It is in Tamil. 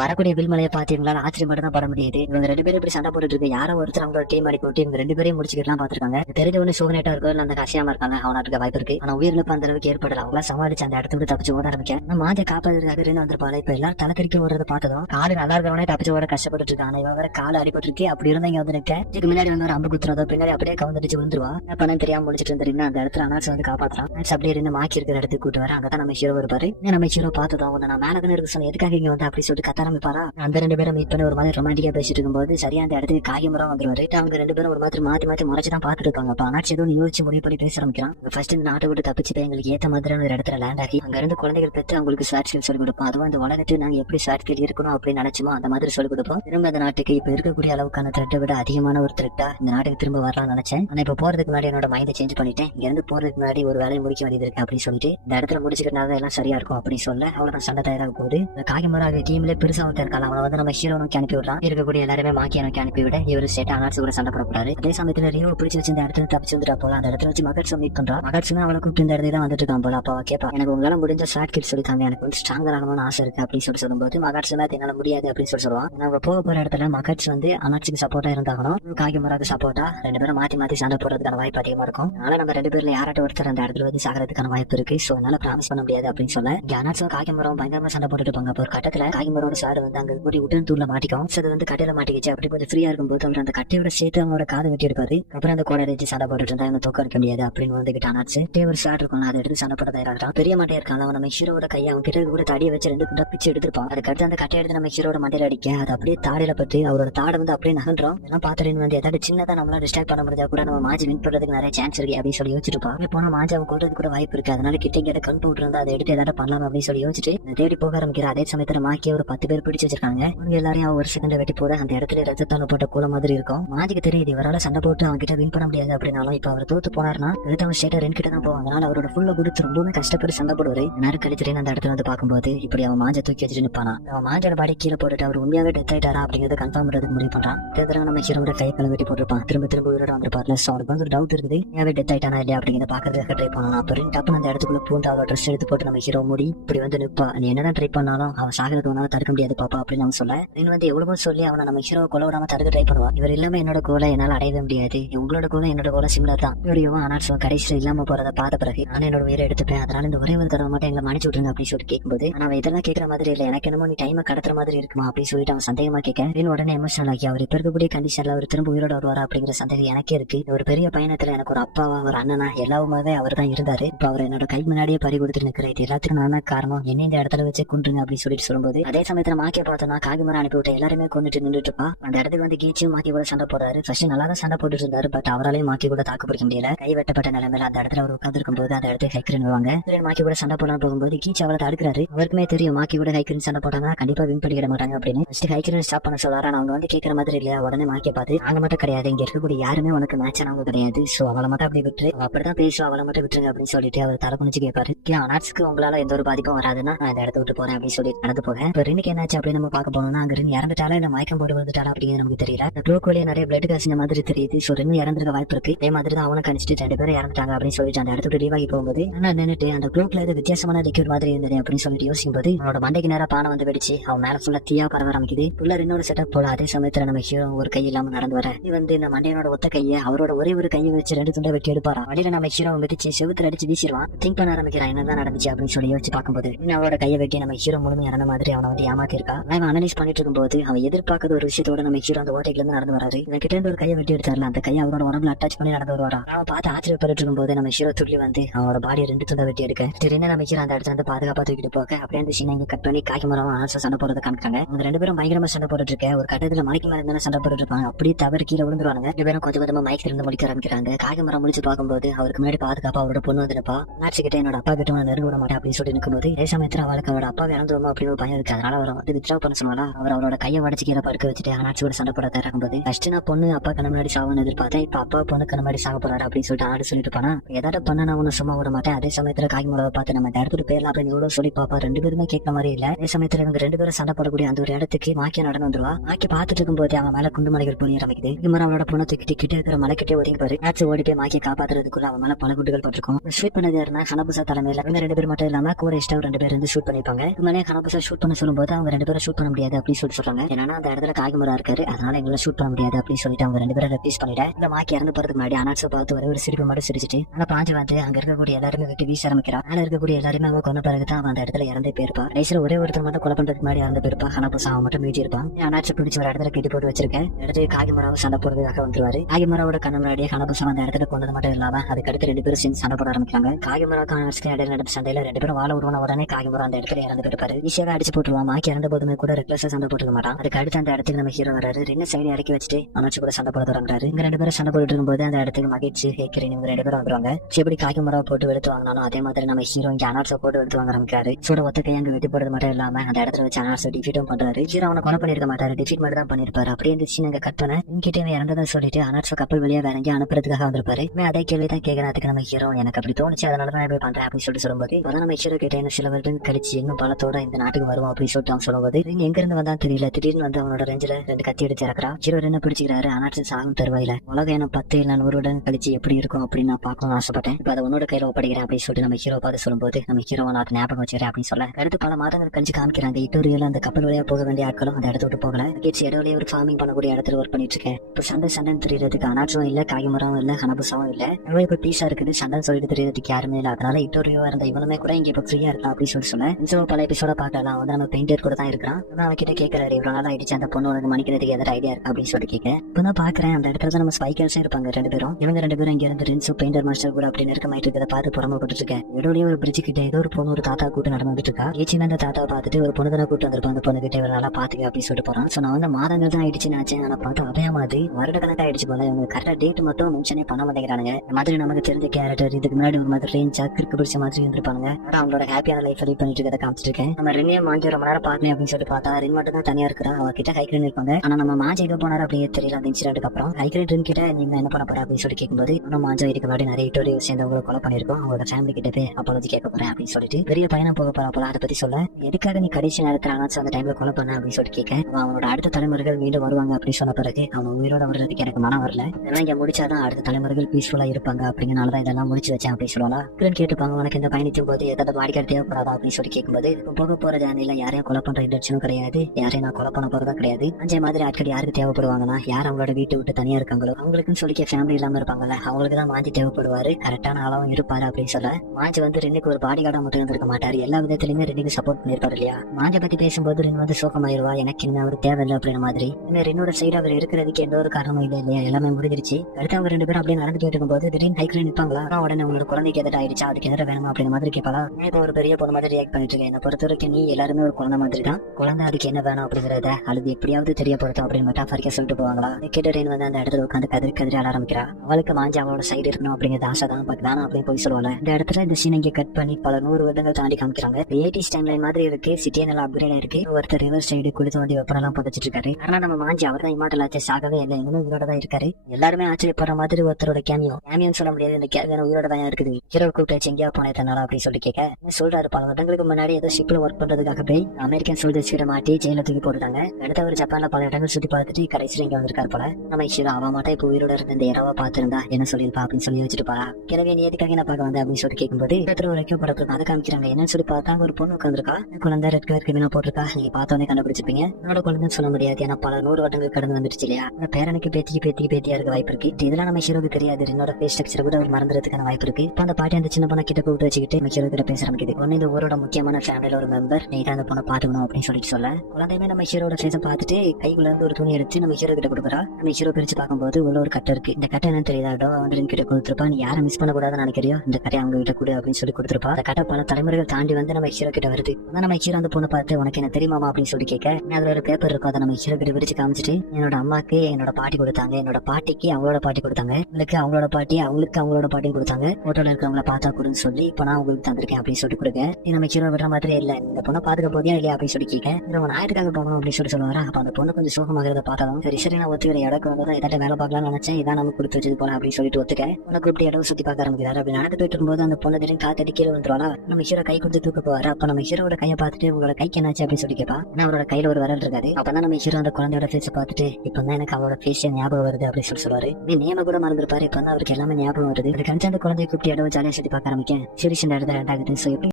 வரக்கூடிய வில்மலையை பார்த்து இவங்களால ஆச்சரியப்பட்டு தான் பட முடியுது. இவங்க 2 பேரும் இப்படி சண்டை போட்டுட்டு இருக்கு. யாரோ ஒருத்தர் அவங்களோட டீம் அடி போட்டு இவங்க 2 பேரையும் முடிச்சுக்கலாம் பாத்துருக்காங்க. தெரிஞ்ச ஒண்ணு சோகனேட்டா இருக்கும், அந்த கசியாம இருக்காங்க, அவனா இருக்க வாய்ப்பு இருக்கு. ஆனா உயிரிழப்பு அந்த அளவுக்கு ஏற்படல. அவங்களா சமாளிச்சு அந்த இடத்துல தப்பிச்சு ஓட ஆரம்பிக்க மாஞ்ச காப்பாதுக்காக வந்திருப்பாங்க. இப்ப எல்லாம் தலைக்கறிக்க ஓடுறத பார்த்ததும் காலு நல்லா இருக்கவனே தப்பிச்சு ஓட கஷ்டப்பட்டு இருக்காங்க. இவன் வேற கால அடிபட்டு இருக்கு. அப்படி இருந்தா இங்க வந்து நிக்க இதுக்கு முன்னாடி வந்து ஒரு அம்பு குத்துறதோ பின்னாடி அப்படியே கவுந்தடிச்சு விழுந்துருவா. பணம் தெரியாம முடிச்சிட்டு இருந்தீங்கன்னா அந்த இடத்துல அனாட்ஸ் வந்து காப்பாற்றான். அப்படியே இருந்து மாக்கி இருக்கிற இடத்துக்கு கூட்டு வர அங்கதான் நம்ம ஹீரோ இருப்பாரு. நம்ம ஹீரோ பார்த்ததும் உன்னை நான் மேலதானே இருக்கு சொன்ன, எதுக்காக இங்க வந்து அப்படி சொல்லிட்டு கத்த ஆரம்பிப்பாரா. அந்த 2 பேரும் மீட் பண்ணி ஒரு மாதிரி ரொமான்டிக்கா பேசிட்டு இருக்கும்போது சரியா அந்த இடத்துக்கு காகிமரம் வந்துருவாரு. அவங்க 2 பேரும் ஒரு மாதிரி மாத்தி மாத்தி முறைச்சுதான் பாத்துட்டு இருப்பாங்க. அப்ப அனாட்சி எதுவும் யோசிச்சு முடிவு பண்ணி பேச ஆரம்பிக்கிறான். ஃபர்ஸ்ட் இந்த நாட்டை விட்டு தப்பிச்சு எங்களுக்கு ஏத்த மாதிரியான ஒரு இடத்துல லேண்ட் ஆகி அங்க இருந்து குழந்தைகள் பெற்று அவங்களுக்கு ஸ்வாட்ஸ்கள் சொல்லிக் கொடுப்போம். அதுவும் இந்த உலகத்துக்கு நாங்க எப்படி ஸ்வாட்ஸ்கள் இருக்கணும் அப்படின்னு நினைச்சோமோ அந்த மாதிரி சொல்லிக் கொடுப்போம். திரும்ப அந்த நாட்டுக்கு இப்ப இருக்கக்கூடிய அளவுக்கான த்ரெட்டை விட அதிகமான ஒரு த்ரெட்டா இந்த நாட்டுக்கு திரும்ப வரலாம்னு நினைச்சேன். ஆனா இப்ப போறதுக்கு முன்னாடி என்னோட மைண்டை சேஞ்ச் பண்ணிட்டேன். இங்க இருந்து போறதுக்கு முன்னாடி ஒரு வேலையை முடிக்க வேண்டியது இருக்கு அப்படின்னு சொல்லிட்டு இந்த இடத்துல முடிச்சுக்கிறனால எல்லாம் சரியா இருக்கும் அப்படின்னு சொல்ல அவ்வளவு சண்டை தயாராக போகுது. காகிமரம் டீம்ல பெருசா வந்து இருக்காங்க. அவனை வந்து நம்ம ஹீரோ நோக்கி அனுப்பி விடுறான். இருக்கக்கூடிய எல்லாருமே மாக்கிய நோக்கி அனுப்பி விட இவர் ஸ்டேட் அனாட்சி கூட சண்டை போடக்கூடாது. அதே சமயத்துல ரியோ பிடிச்சி வச்சு இந்த இடத்துல தப்பிச்சு வந்துட்டா போல. அந்த இடத்துல வச்சு மகட்ஸ் மீட் பண்றான். மகட்ஸ் அவளை கூப்பிட்டு இந்த இடத்துல தான் வந்துட்டு இருக்கான் போல. அப்ப கேப்பா, எனக்கு உங்களால முடிஞ்ச ஷார்ட் கிட் சொல்லித்தாங்க, எனக்கு வந்து ஸ்ட்ராங்கர் ஆகணும்னு ஆசை இருக்கு அப்படின்னு சொல்லும்போது மகட்ஸ் என்னால முடியாது அப்படின்னு சொல்லுவான். அவங்க போக போற இடத்துல மகட்ஸ் வந்து அனாட்சிக்கு சப்போர்ட்டா இருந்தாகணும், காகிமராக்கு சப்போர்ட்டா 2 பேரும் மாத்தி மாத்தி சண்டை போடுறதுக்கான வாய்ப்பு அதிகமா இருக்கும். அதனால நம்ம 2 பேர்ல யாராட்ட ஒருத்தர் அந்த இடத்துல வந்து சாகிறதுக்கான வாய்ப்பு இருக்கு. சோ என்னால ப்ராமிஸ் பண்ண முடியாது அப்படின்னு சொல்ல அனாட்சும் காகிமரம் பயங்கரமா சண்டை போட்டுட்டு இருப்பாங்க. ஒரு கட்டத்துல காகிமரோட சார் வந்து அங்க கூடி உடன் தூள்ல மாட்டிக்கும். அது வந்து கட்டையில மாட்டிக்கிச்சு. அப்படி கொஞ்சம் ஃப்ரீயா இருக்கும்போது அவர் அந்த கட்டையோட சேர்த்து அவங்களோட காதை வெட்டி எடுப்பாரு. அப்புறம் அந்த கோடை வச்சு சண்டை போட்டுட்டு இருந்தா இவங்க தூக்க இருக்க முடியாது அப்படின்னு வந்துகிட்டு அனாட்சி ஒரு ஷாட் இருக்கும், அதை எடுத்து சண்டை போட தயாராகிறான். பெரிய மாட்டே இருக்கான். அவன் நம்ம ஹீரோட கையை அவன் கிட்ட கூட தடியை வச்சு 2 குண்டா பிச்சு எடுத்திருப்பான். அதுக்கடுத்து அந்த கட்டை எடுத்து நம்ம ஹீரோட மண்டையில அடிக்க அது அப்படியே தாடையில பட்டு அவரோட தாடை வந்து அப்படியே நகன்றோம். இதெல்லாம் பாத்துட்டு வந்து ஏதாவது சின்னதா நம்மளால டிஸ்ட்ராக்ட் பண்ண முடிஞ்சா கூட நம்ம மாஜி வின் பண்றதுக்கு நிறைய சான்ஸ் இருக்கு அப்படின்னு சொல்லி யோசிச்சிருப்பான். போனா மாஜாவை கொள்றது கூட வாய்ப்பு இருக்கு. அதனால கிட்ட கிட்ட கண் போட்டு இருந்தா அதை எடுத்து ஏதாவது பண்ணலாம் அப்படின்னு சொல்லி யோசிச்சுட்டு தேடி போக ஆரம்பிக்கிற. அதே சமயத்துல மாக்கி ஒரு 10 பேர் பிடிச்சு வச்சிருக்காங்க. அவங்க எல்லாரையும் ஒரு செகண்ட வெட்டி போட அந்த இடத்துல ரத்தத்தால போட்ட கூல மாதிரி இருக்கும். மாஜிக்கு தெரியுது இவரால சண்டை போட்டு அவங்க கிட்ட வின் பண்ண முடியாது அப்படின்னாலும் இப்ப அவர் தோத்து போனார்னா எடுத்து அவன் ஸ்டேட்டர் 2 கிட்ட தான் போவாங்க. அதனால அவரோட ஃபுல்ல கொடுத்து ரொம்பவே கஷ்டப்பட்டு சண்டை போடுவாரு. நேரம் கழிச்சு அந்த இடத்துல வந்து பார்க்கும்போது இப்படி அவன் மாஞ்ச தூக்கி வச்சுட்டு நிப்பானா. அவன் மாஞ்சோட பாடி கீழே போட்டுட்டு அவர் உண்மையாவே டெத் ஆயிட்டாரா அப்படிங்கறத கன்ஃபார்ம் பண்றதுக்கு முடிவு பண்றான். தேர்தல நம்ம ஹீரோட கை கலை வெட்டி போட்டிருப்பான். திரும்ப திரும்ப உயிரோட வந்திருப்பாருல. சோ அவருக்கு வந்து ஒரு டவுட் இருக்குது, உண்மையாவே டெத் ஆயிட்டானா இல்லையா அப்படிங்கிறத பாக்குறதுக்கு ட்ரை பண்ணலாம். அப்புறம் டப்புனு அந்த இடத்துக்குள்ள பூந்து அவரோட ட்ரெஸ் எடுத்து போட்டு நம்ம ஹீரோ மூடி இப்படி வந்து நிப்பா. நீ என்னதான் ட்ரை பண்ணாலும் அவன் சாகிறது உன்னால தடுக்க முடியாது பாப்பா அப்படின்னு அவன் சொல்ல இன்னும் வந்து எவ்வளவோ சொல்லி அவனை நம்ம ஹீரோ கொலை விடாம தடுக்க ட்ரை பண்ணுவான். இவர் இல்லாம என்னோட கோலை என்னால அடையவே முடியாது, உங்களோட கோலை என்னோட கோலை சிம்லர் தான். இவரையும் அனாட்சி கடைசியில் இல்லாம போறதை பார்த்த பிறகு நான் என்னோட உயிரை எடுத்துப்பேன். அதனால இந்த ஒரே ஒரு தடவை மட்டும் எங்களை மன்னிச்சு விட்டுருங்க அப்படின்னு சொல்லி கேட்கும்போது அவன் இதெல்லாம் கேட்கற மாதிரி இல்ல, எனக்கு என்னமோ நீ டைமை கடத்துற மாதிரி இருக்குமா அப்படின்னு சொல்லிட்டு அவன் சந்தேகமா கேட்க உடனே எமோஷனல் ஆகி அவர் இப்ப இருக்கக்கூடிய கண்டிஷன்ல அவர் திரும்ப உயிரோட வருவாரா அப்படிங்கிற சந்தேகம் எனக்கே இருக்கு. ஒரு பெரிய பயணத்துல எனக்கு ஒரு அப்பாவா ஒரு அண்ணனா எல்லாவுமே அவர் தான் இருந்தாரு. இப்ப அவர் என்னோட கை முன்னாடியே பறி கொடுத்துட்டு நிற்கிறேன். இது எல்லாத்துக்கும் நான் காரணம், என்ன இந்த இடத்துல வச்சு கொண்டுங்க அப்படின்னு சொல்லிட்டு சொல்லும்போது அதே சமயத்துல மாக்கிய பார்த்தோம்னா காகிமரம் அனுப்பி விட்டு எல்லாருமே கொண்டுட்டு நின்றுட்டு இருப்பா. அந்த இடத்துக்கு வந்து கீச்சும் மாக்கி கூட சண்டை போடுறாரு. ஃபர்ஸ்ட் நல்லா தான் சண்டை போட்டுட்டு இருந்தாரு. பட் அவராலையும் மாக்கி கூட தாக்கு பிடிக்க முடியல. கை வெட்டப்பட்ட நிலைமையில அந்த இடத்துல அவர் உட்கார்ந்து இருக்கும்போது அந்த இடத்துல ஹைக்ரன் வருவாங்க. மாக்கி கூட சண்டை போடலாம் போகும்போது கீச்சு அவளை தடுக்கிறாரு. அவருக்குமே தெரியும் மாக்கி கூட ஹைக்ரன் சண்டை போட்டாங்கன்னா கண்டிப்பா வின் பண்ணிட மாட்டாங்க அப்படின்னு. ஃபர்ஸ்ட் ஹைக்ரன் ஸ்டாப் பண்ண சொல்றாரு. அவங்க வந்து கேட்கற மாதிரி இல்லையா. உடனே மாக்கிய பார்த்து நாங்க மட்டும் கிடையாது, இங்க இருக்கக்கூடிய யாருமே உனக்கு மேட்ச் ஆனவங்க கிடையாது. சோ அவளை மட்டும் அப்படி விட்டு அப்படிதான் பேசுவோம், அவளை மட்டும் விட்டுருங்க அப்படின்னு சொல்லிட்டு அவர் தலை குனிச்சு கேட்பாரு. அனாட்ஸ்க்கு உங்களால எந்த ஒரு பாதிப்பும் வராதுன்னா நான் இந்த இடத்த விட்டு போறேன் அப்படின்னு சொல்லி நடந்து போக இப்ப ரினிக்கு என்னாச்சு அப்படின்னு நம்ம பார்க்க போனோம்னா அங்க ரின் இறந்துட்டாலும் இல்ல மயக்கம் போட்டு வந்துட்டாலும் அப்படிங்கிறது நமக்கு தெரியல. இந்த க்ளோக் வழியா நிறைய பிளட் காசின மாதிரி தெரியுது. சோ ரின் இறந்துருக்க வாய்ப்பு இருக்கு. அதே மாதிரி தான் அவனை கணிச்சிட்டு 2 பேரும் இறந்துட்டாங்க அப்படின்னு சொல்லிட்டு அந்த இடத்துக்கு லீவ் ஆகி போகும்போது ஆனா நின்னுட்டு அந்த க்ளோக்ல இது வித்தியாசமான லிக்யூட் மாதிரி இருந்தது அப்படின்னு சொல்லிட்டு யோசிக்கும் போது அவனோட மண்டைக்கு நேரம் பானை வந்து வெடிச்சு அவன் மேல ஃபுல்லா தீயா பரவ ஆரம்பிக்குது. உள்ள ரின்னோட செட்டப் போல. அதே சமயத்துல நம்ம ஹீரோ ஒரு கை இல்லாம நடந்து வர இது வந்து இந்த மண்டையனோட ஒத்த கையை அவரோட ஒரே ஒரு கையை வச்சு 2 துண்டை வெட்டி எடுப்பாராம். வழியில நம்ம ஹீரோ மிதிச்சு செவுத்துல அடிச்சு வீசிடுவான். திங்க் பண்ண ஆரம்பிக்கிறான் என்னதான் நடந்துச்சு அப்படின்னு சொல்லி யோசிச்சு பார்க்கும்போது இன்னும் அவரோட கையை வெட்டி நம்ம ஹீரோ முழுமையா இறந்த மாதிரி அவனை வந்து ஏமாத்திருக்கா. அவன் அனலைஸ் பண்ணிட்டு இருக்கும்போது அவன் எதிர்பார்க்காத ஒரு விஷயத்தோட நம்ம ஹீரோ அந்த ஓட்டைக்குள்ள இருந்து நடந்து வராரு. இவன் கிட்ட இருந்து ஒரு கையை வெட்டி எடுத்தாருல அந்த கையை அவரோட உடம்புல அட்டாச் பண்ணி நடந்து வருவாரா. அவன் பார்த்து ஆச்சரியப்பட்டு இருக்கும்போது நம்ம ஹீரோ துள்ளி வந்து அவனோட பாடியை 2 துண்டை வெட்டி எடுக்க திடீர்னு நம்ம ஹீரோ அந்த இடத்துல வந்து பாதுகாப்பா தூக்கிட்டு போக அப்படியே அந்த சீனை கட் பண்ணி காகிமரம் ஆசை சண்டை போடுறத காமிக்காங்க. அவங்க 2 பேரும் பயங்கரமா சண்டை போட்டுட்டு இருக்க ஒரு கட்டத்துல மலைக்கு மேல இருந்தாலும் சண்டை போட்டுட்டு இருப்பாங்க. அப்படியே தவறு கீழே விழுந்துருவாங்க. 2 பேரும் கொஞ்சம் கொஞ்சமா மைக் இருந்து முடிக்க ஆரம்பிக்கிறாங்க. காகிமரம் முடிச்சு பார்க்கும்போது அவருக்கு முன்னாடி பாதுகாப்பா அவரோட பொண்ணு வந்துருப்பா. நாச்சு கிட்ட என்னோட அப்பா கிட்ட நெருங்க விட மாட்டேன் அப்படின்னு சொல்லி நிற்கும்போது அதே சமயத்துல அவளுக்கு அவரோட அப்பா இறந்துருமா அப்படின்னு ஒரு பயம் இருக்கு. அதனால அவரை வந்து வித்ரா பண்ண சொன்னால அவர் அவரோட கையை வடச்சு கீழே படுக்க வச்சுட்டு அனாட்சி கூட சண்டை போட தயாராகும்போது ஃபர்ஸ்ட் நான் பொண்ணு அப்பா கண்ண முன்னாடி சாவன்னு எதிர்பார்த்தேன். இப்ப அப்பா பொண்ணு கண்ண முன்னாடி சாக போறாரு அப்படின்னு சொல்லிட்டு ஆடு சொல்லிட்டு போனா ஏதாவது பண்ண நான் ஒன்னும் சும்மா விட மாட்டேன். அதே சமயத்துல காகிமரவை பார்த்து நம்ம இடத்துல பேர்லாம் அப்படின்னு கூட சொல்லி பாப்பா 2 பேருமே கேட்க மாதிரி இல்ல. அதே சமயத்துல இவங்க 2 பேரும் சண்டை போடக்கூடிய அந்த ஒரு இடத்துக்கு மாக்கிய நடந்து வந்துருவா. மாக்கி பார்த்துட்டு இருக்கும்போது அவன் மேல குண்டு மலைகள் பொழிய ஆரம்பிக்குது. இவரு அவளோட பொண்ணை தூக்கிட்டு கிட்ட இருக்கிற மலை கிட்டே ஒதுங்கி பாரு. மேட்ச் ஓடி போய் மாக்கிய காப்பாத்துறதுக்குள்ள அவன் மேல பல குண்டுகள் பட்டிருக்கும். ஷூட் பண்ணது யாருன்னா ஹனபுசா தலைமையில இவங்க 2 பேர் மட்டும் இல்லாம கூட இஷ்டம் 2 பேர் வந்து ஷூட் பண்ணிப்பாங்க. இவங்க ஹனபுசா ஷூட் பண்ண சொல்லும்போது அவங்க அவங்க 2 பேரும் ஷூட் பண்ண முடியாது அப்படின்னு சொல்றாங்க. ஏன்னா அந்த இடத்துல காகிமரா இருக்காரு, அதனால எங்களை ஷூட் பண்ண முடியாது அப்படின்னு சொல்லிட்டு அவங்க 2 பேரும் ரெப்ளேஸ் பண்ணிட்டு இந்த மாக்கி இறந்து போறதுக்கு முன்னாடி அனாட்ஸை பார்த்து ஒரு சிரிப்பு மட்டும் சிரிச்சிட்டு ஆனா பாஞ்சு வந்து அங்க இருக்கக்கூடிய எல்லாருமே விட்டு வீச ஆரம்பிக்கிறா. மேல இருக்கக்கூடிய எல்லாருமே அவங்க கொண்ட பிறகுதான் அந்த இடத்துல இறந்தே போயிருப்பா. கடைசியில ஒரே ஒருத்தர் மட்டும் கொலை பண்றதுக்கு முன்னாடி இறந்து போயிருப்பா. ஹனபுசா அவன் மட்டும் மீதி இருப்பான். அனாட்ஸை பிடிச்சி ஒரு இடத்துல கட்டி போட்டு வச்சிருக்கேன். இடத்துல காகிமராவை சண்டை போடுறதுக்காக வந்துருவாரு. காகிமராவோட கண்ணு முன்னாடியே ஹனபுசா அந்த இடத்துல கொண்டது மட்டும் இல்லாம அதுக்கு அடுத்து 2 பேரும் சேர்ந்து சண்டை போட ஆரம்பிக்காங்க. காகிமராவுக்கு அனாட்ஸுக்கு இடையில நடந்த சண்டையில 2 பேரும் வாழ உருவான உடனே காகிமரா அந்த இடத்துல இறந்து போயிருப்பாரு. ஈஸியாக அடிச்சு போட்டுருவான். மாக்கி இறந்த போதுமே கூட ரெக்லஸா சண்டை போட்டுக்க மாட்டான். அதுக்கு அடுத்து அந்த இடத்துக்கு நம்ம ஹீரோ வராரு. ரெண்டு சைடு இறக்கி வச்சுட்டு அனாட்சி கூட சண்டை போட தொடங்குறாரு. இங்க 2 பேரும் சண்டை போட்டு இருக்கும்போது அந்த இடத்துக்கு மகிழ்ச்சி ஹேக்கரின் இவங்க 2 பேரும் வந்துருவாங்க. எப்படி காகிமரா போட்டு வெளுத்து வாங்கினாலும் அதே மாதிரி நம்ம ஹீரோ இங்க அனாட்ஸை போட்டு வெளுத்து வாங்க ஆரம்பிக்காரு. சூட ஒத்த கை அங்க வெட்டி போடுறது மட்டும் இல்லாம அந்த இடத்துல வச்சு அனாட்ஸை டிஃபீட்டும் பண்றாரு. ஹீரோ அவனை கொலை பண்ணிருக்க மாட்டாரு, டிஃபீட் மட்டும் தான் பண்ணிருப்பாரு. அப்படியே இருந்துச்சு நாங்க கட் பண்ண இங்கிட்ட இறந்ததா சொல்லிட்டு அனாட்ஸை கப்பல் வழியா வேற எங்கேயும் அனுப்புறதுக்காக வந்திருப்பாரு. அதே கேள்விதான் கேட்கறதுக்கு நம்ம ஹீரோ எனக்கு அப்படி தோணுச்சு, அதனாலதான் போய் பண்றேன் அப்படின்னு சொல்லிட்டு சொல்லும்போது இப்பதான் நம்ம ஹீரோ கிட்ட என்ன சில வருடம் கழிச்சு இன்னும் பலத்தோட இந்த நாட்டுக்கு வருவோம் அப்படின்னு சொல்லிட்டு அவன் சொல்லும்போது எங்க இருந்து வந்தா தெரியல, திடீர்னு வந்து அவனோட ரேஞ்சில 2 கத்தி எடுத்து இறக்குறா. ஹீரோ என்ன பிடிச்சிக்கிறாரு. அனாட்ஸை சாகும் தருவாயில உலகம் என்ன 10 இல்ல 100 வருடம் கழிச்சு எப்படி இருக்கும் அப்படின்னு நான் பார்க்கணும்னு ஆசைப்பட்டேன். இப்ப அதை உன்னோட கையில ஒப்படைக்கிறேன் அப்படின்னு சொல்லிட்டு நம்ம ஹீரோ பார்த்து சொல்லும்போது நம்ம ஹீரோ நான் ஞாபகம் வச்சுறேன் அப்படின்னு சொல்ல அடுத்து பல மாதங்கள் கழிச்சு காமிக்கிறாங்க. இட்டோரியல் அந்த கப்பல் வழியா போக வேண்டிய ஆட்களும் அந்த இடத்த விட்டு போகல. இடவுலயே ஒரு ஃபார்மிங் பண்ணக்கூடிய இடத்துல ஒர்க் பண்ணிட்டு இருக்கேன். இப்ப சண்டைன்னு தெரியறதுக்கு அனாட்சும் இல்ல, காகிமராவும் இல்ல, ஹனபுசாவும் இல்ல. இப்ப பீஸா இருக்குது. சண்டைன்னு சொல்லிட்டு தெரியறதுக்கு யாருமே இல்ல. அதனால இட்டோரியோ இருந்த இவனுமே கூட இங்க இப்ப ஃப்ரீயா இருக்கலாம் அப்படின்னு சொல்ல பல எபிசோட பார்க்கலாம். வந்து நம்ம பெயிண்டர் கூட தான் இருக்கிறான். அவன் கிட்ட கேட்கறாரு இவ்வளவு நாள் ஆயிடுச்சு அந்த பொண்ணு உனக்கு மணிக்கிறதுக்கு எதாவது ஐடியா இருக்கு அப்படின்னு சொல்லி கேட்க இப்பதான் பாக்குறேன் அந்த இடத்துல நம்ம ஸ்பைக்கர்ஸும் இருப்பாங்க 2 பேரும். இவங்க 2 பேரும் இங்க இருந்து ரின்ஸு பெயிண்டர் மாஸ்டர் கூட அப்படி நெருக்கமாயிட்டு இருக்கிறத பார்த்து புறம்பட்டு இருக்கேன். இடவுலயே ஒரு பிரிட்ஜ் கிட்ட ஏதோ ஒரு பொண்ணு ஒரு தாத்தா கூட்டு நடந்துட்டு இருக்கா. ஏச்சின்னு அந்த தாத்தா பார்த்துட்டு ஒரு பொண்ணு தானே கூட்டு வந்திருப்பான், அந்த பொண்ணு கிட்ட இவரை நல்லா பாத்துக்க அப்படின்னு சொல்லிட்டு போறான். சோ நான் வந்து மாதங்கள் தான் ஆயிடுச்சு நினைச்சேன். ஆனா பார்த்தா அதே மாதிரி வருட கணக்கா ஆயிடுச்சு போல. இவங்க கரெக்டா டேட் மட்டும் மென்ஷனே பண்ண மாட்டேங்கிறானுங்க. இந்த மாதிரி நமக்கு தெரிஞ்ச கேரக்டர் இதுக்கு முன்னாடி ஒரு மாதிரி ரேஞ்சா கிறுக்கு பிடிச்ச மாதிரி இருந்திருப்பாங்க. ஆனா அவங்களோட ஹாப்பியான லைஃப் லீட் பண்ணிட்டு இருக்கதை காமிச்சிட்டு இருக்கேன். நம்ம ரெண்டையும் மாஞ்சி ரொம்ப நேரம் பாக்கணும் அப்படின்னு சொல்லிட்டு பார்த்தா ரின் மட்டும் தான் தனியா இருக்கிறா. அவர்கிட்ட ஹைக்ரேன் இருப்பாங்க. ஆனா நம்ம மாஞ்சி எங்க போனாரு அப்படின்னு தெரியல. அந்த இன்சிடென்ட்க்கு அப்புறம் ஹைக்ரேன் ரின் கிட்ட நீங்க என்ன பண்ண போற அப்படின்னு சொல்லி கேட்கும்போது இன்னும் மாஞ்சா இதுக்கு முன்னாடி நிறைய இட்டோரியோ சேர்ந்தவங்களை கொலை பண்ணிருக்கோம், அவங்களோட ஃபேமிலி கிட்ட போய் அப்பாலஜி கேட்க போறேன் அப்படின்னு சொல்லிட்டு பெரிய பயணம் போக போறப்பல அதை பத்தி சொல்ல எதுக்காக நீ கடைசி நேரத்தில் அனாட்சி அந்த டைம்ல கொலை பண்ண அப்படின்னு சொல்லி கேட்க அவனோட அடுத்த தலைமுறைகள் மீண்டும் வருவாங்க அப்படின்னு சொன்ன பிறகு அவன் உயிரோட வர்றதுக்கு எனக்கு மனம் வரல. இதெல்லாம் இங்க முடிச்சாதான் அடுத்த தலைமுறைகள் பீஸ்ஃபுல்லா இருப்பாங்க அப்படிங்கறனாலதான் இதெல்லாம் முடிச்சு வச்சேன் அப்படின்னு சொல்லலாம். கேட்டுப்பாங்க உனக்கு இந்த பயணிக்கும் போது எதாவது பாடிக்கார் தேவைப்படாதா அப்படின்னு சொல்லி கேட்கும்போது போக போற ஜானில யாரையும் கொலை பண்ற இன்டென்ஷனும் கிடையாது, யாரையும் நான் கொலை பண்ண போறதும் கிடையாது. அஞ்சே மாதிரி ஆட்கள் யாருக்கு தேவைப்படுவாங்கன்னா யார் அவங்களோட வீட்டை விட்டு தனியா இருக்காங்களோ அவங்களுக்குன்னு சொல்லிக்க ஃபேமிலி இல்லாம இருப்பாங்கல்ல அவங்களுக்கு தான் மாஞ்சி தேவைப்படுவாரு, கரெக்டான ஆளாவும் இருப்பாரு அப்படின்னு சொல்ல மாஞ்சி வந்து ரெண்டுக்கு ஒரு பாடி கார்டா மட்டும் இருந்திருக்க மாட்டாரு, எல்லா விதத்திலுமே ரெண்டுக்கு சப்போர்ட் பண்ணிருப்பாரு இல்லையா. மாஞ்சை பத்தி பேசும்போது ரெண்டு வந்து சோகமாயிருவா, எனக்கு இன்னும் அவர் தேவையில்லை அப்படின்ற மாதிரி. ரெண்டோட சைடு அவர் இருக்கிறதுக்கு எந்த ஒரு காரணமும் இல்லை இல்லையா, எல்லாமே முடிஞ்சிருச்சு. அடுத்து அவங்க 2 பேரும் அப்படியே நடந்து போயிட்டு இருக்கும்போது திடீர்னு ஹைக்ல நிற்பாங்களா, உடனே உங்களோட குழந்தைக்கு எதாவது ஆயிடுச்சா, அதுக்கு எதாவது வேணுமா அப்படின்ற மாதிரி கேட்பாளா. இப்போ ஒரு பெரிய பொண்ணு மாதிரி ரியாக்ட் பண்ணிட்டு இருக்கேன். என்னை பொறுத்த வரைக்கும் நீ எல்லாருமே ஒரு குழந்தை மாதிரி தான், குழந்தை அதுக்கு என்ன வேணும் அப்படிங்கறத அல்லது எப்படியாவது தெரியப்படுத்தும் அப்படின்னு மெட்டாஃபரிக்கா சொல்லிட்டு போவாங்களா. கேட்டு ரெயின் வந்து அந்த இடத்துல உட்காந்து கதிரி ஆட ஆரம்பிக்கிறா. அவளுக்கு மாஞ்சி அவளோட சைடு இருக்கணும் அப்படிங்கிறது ஆசை தான், பட் வேணாம் அப்படின்னு போய் சொல்லுவாங்க. இந்த இடத்துல இந்த சீன் இங்கே கட் பண்ணி பல 100 வருடங்கள் தாண்டி காமிக்கிறாங்க. 80s டைம்லைன் மாதிரி இருக்கு, சிட்டியே நல்லா அப்கிரேட் ஆயிருக்கு. ஒருத்தர் ரிவர் சைடு குளித்து வண்டி வெப்பனெல்லாம் புதைச்சிட்டு இருக்காரு. ஆனா நம்ம மாஞ்சி அவர் தான் இமாட்டல் ஆச்சு, சாகவே இல்லை, இன்னும் உயிரோட தான் இருக்காரு. எல்லாருமே ஆச்சரியப்படுற மாதிரி ஒருத்தரோட கேமியோன்னு சொல்ல முடியாது, இந்த கேமியோ உயிரோட தான் இருக்குது. ஹீரோ கூப்பிட்டு எங்கேயா போனே தன்னால அப்படின்னு சொல்லி கேட்க சொல்றாரு பல வருடங்களுக்கு முன்னாடி ஏதோ ஷிப்ல ஒர்க் பண்றதுக்காக போய் அமெரிக்கன் சோல்ஜர்ஸ் கிட்ட மாட்டி ஜெயில தூக்கி போட்டுட்டாங்க. அடுத்த அவர் ஜப்பான்ல பல இடங்கள் சுத்தி பார்த்துட்டு கடைசியில் இங்க வந்திருக்காரு போல. நம்ம ஹீரோ அவன் மட்டும் இப்போ உயிரோட இருந்த இந்த இரவா பார்த்திருந்தா என்ன சொல்லிருப்பா அப்படின்னு சொல்லி வச்சுட்டு போறா. கிழவி நீ எதுக்காக என்ன பார்க்க வந்த அப்படின்னு சொல்லி கேட்கும்போது இடத்துல வரைக்கும் படத்துக்கு அதை காமிக்கிறாங்க. என்னன்னு சொல்லி பார்த்தா ஒரு பொண்ணு உட்காந்துருக்கா, குழந்தை ரெட் கலர் கிமினா போட்டிருக்கா. நீங்க பார்த்தோன்னே கண்டுபிடிச்சிருப்பீங்க. என்னோட குழந்தைன்னு சொல்ல முடியாது, ஏன்னா பல 100 வருடங்கள் கடந்து வந்துருச்சு இல்லையா. அந்த பேரனுக்கு பேத்தியா இருக்க வாய்ப்பு இருக்கு. இதெல்லாம் நம்ம ஹீரோக்கு தெரியாது, என்னோட ஃபேஸ் ஸ்ட்ரக்சர் கூட அவர் மறந்துறதுக்கான வாய்ப்பு இருக்கு. இப்போ அந்த பாட்டி அந்த சின்ன பொண்ணை கிட்ட கூப்பிட்டு வச்சுக்கிட்டு நம்ம ஹீரோ கிட்ட பேச ஆரம்பிக்குது. ஒன்னு இந்த ஊரோட முக்கியமான ஃபேமிலியில ஒரு மெம்பர், நீ தான் அந்த பொண்ணை பாத்துக்கணும் அப்படின்னு சொல்லிட்டு சொல்ல குழந்தையுமே நம்ம ஹீரோட ஃபேஸை பார்த்துட்டு கைக்குள்ள இருந்து ஒரு துணி எடுத்து நம்ம ஹீரோ கிட்ட கொடுக்குறா. நம்ம ஹீரோ பிரிச்சு பார்க்கும்போது உள்ள ஒரு கட்டை இருக்கு. இந்த கட்டை என்ன தெரியுதா, வந்து கிட்ட கொடுத்துருப்பா. நீ யாரை மிஸ் பண்ண கூடாதுன்னு நினைக்கிறியோ இந்த கட்டையை அவங்க கிட்ட கூட அப்படின்னு சொல்லி கொடுத்துருப்பா. அந்த கட்டை பல தலைமுறைகள் தாண்டி வந்து நம்ம ஹீரோ கிட்ட வருது. நம்ம ஹீரோ அந்த பொண்ணை பார்த்து உனக்கு என்ன தெரியுமாமா அப்படின்னு சொல்லி கேட்க அதுல ஒரு பேப்பர் இருக்கும். அதை நம்ம ஹீரோ கிட்ட விரிச்சு காமிச்சிட்டு என்னோட அம்மாக்கு என்னோட பாட்டி கொடுத்தாங்க, என்னோட பாட்டிக்கு அவங்களோட பாட்டி கொடுத்தாங்க, உங்களுக்கு அவங்களோட பாட்டி அவங்களுக்கு அவங்களோட பாட்டியும் கொடுத்தாங்க, போட்டோல இருக்கிறவங்கள பார்த்தா கொடுன்னு சொல்லி இப்ப நான் உங்களுக்கு தந்திருக்கேன் அப்படின்னு சொல்லி கொடுக்க நம்ம ஹீரோ விடுற மாதிரி இல்ல, இந்த பொண்ணை பாத்துக்க போதியா இல்லையா அப்படின்னு சொல்லி கேட்க நம்ம ஞாயிற்றுக்காக போகணும் அப்படின்னு சொல்லி சொல்லுவாரா. அப்ப அந்த பொண்ணு கொஞ்சம் சோகமாகிறத பார்த்தாலும் சரி நான் ஒத்துக்கிற இடக்கு வந்து ஏதாட்ட வேலை பார்க்கலாம்னு நினைச்சேன், இதான் நம்ம கொடுத்து வச்சது போல அப்படின்னு சொல்லிட்டு ஒத்துக்க உனக்கு இப்படி இடம் சுத்தி பார்க்க ஆரம்பிக்கிறாரு. அப்படி நடந்து போயிட்டு இருக்கும்போது அந்த பொண்ணு திடீர்னு காத்தடி கீழே வந்துருவாளா. நம்ம ஹீரோ கை கொடுத்து தூக்க போவாரு. அப்ப நம்ம ஹீரோட கையை பார்த்துட்டு உங்களோட கைக்கு என்னாச்சு அப்படின்னு சொல்லி கேட்பா. ஏன்னா அவரோட கையில ஒரு விரல் இருக்காது. அப்பதான் நம்ம ஹீரோ அந்த குழந்தையோட ஃபேஸை பார்த்துட்டு இப்பதான் எனக்கு அவரோட ஃபேஸ் ஞாபகம் வருது அப்படின்னு சொல்லி சொல்லுவாரு. நேம கூட மறந்துருப்பாரு, இப்பதான் அவருக்கு எல்லாமே ஞாபகம் வருது. அதுக்கு அந்த குழந்தைய கூப்பிட்டு இடம் ஜாலியா சுத்தி பார்க்க ஆரம்பிக்கேன். சீரிஸ் இந்த இடத்துல 2 ஆகுது.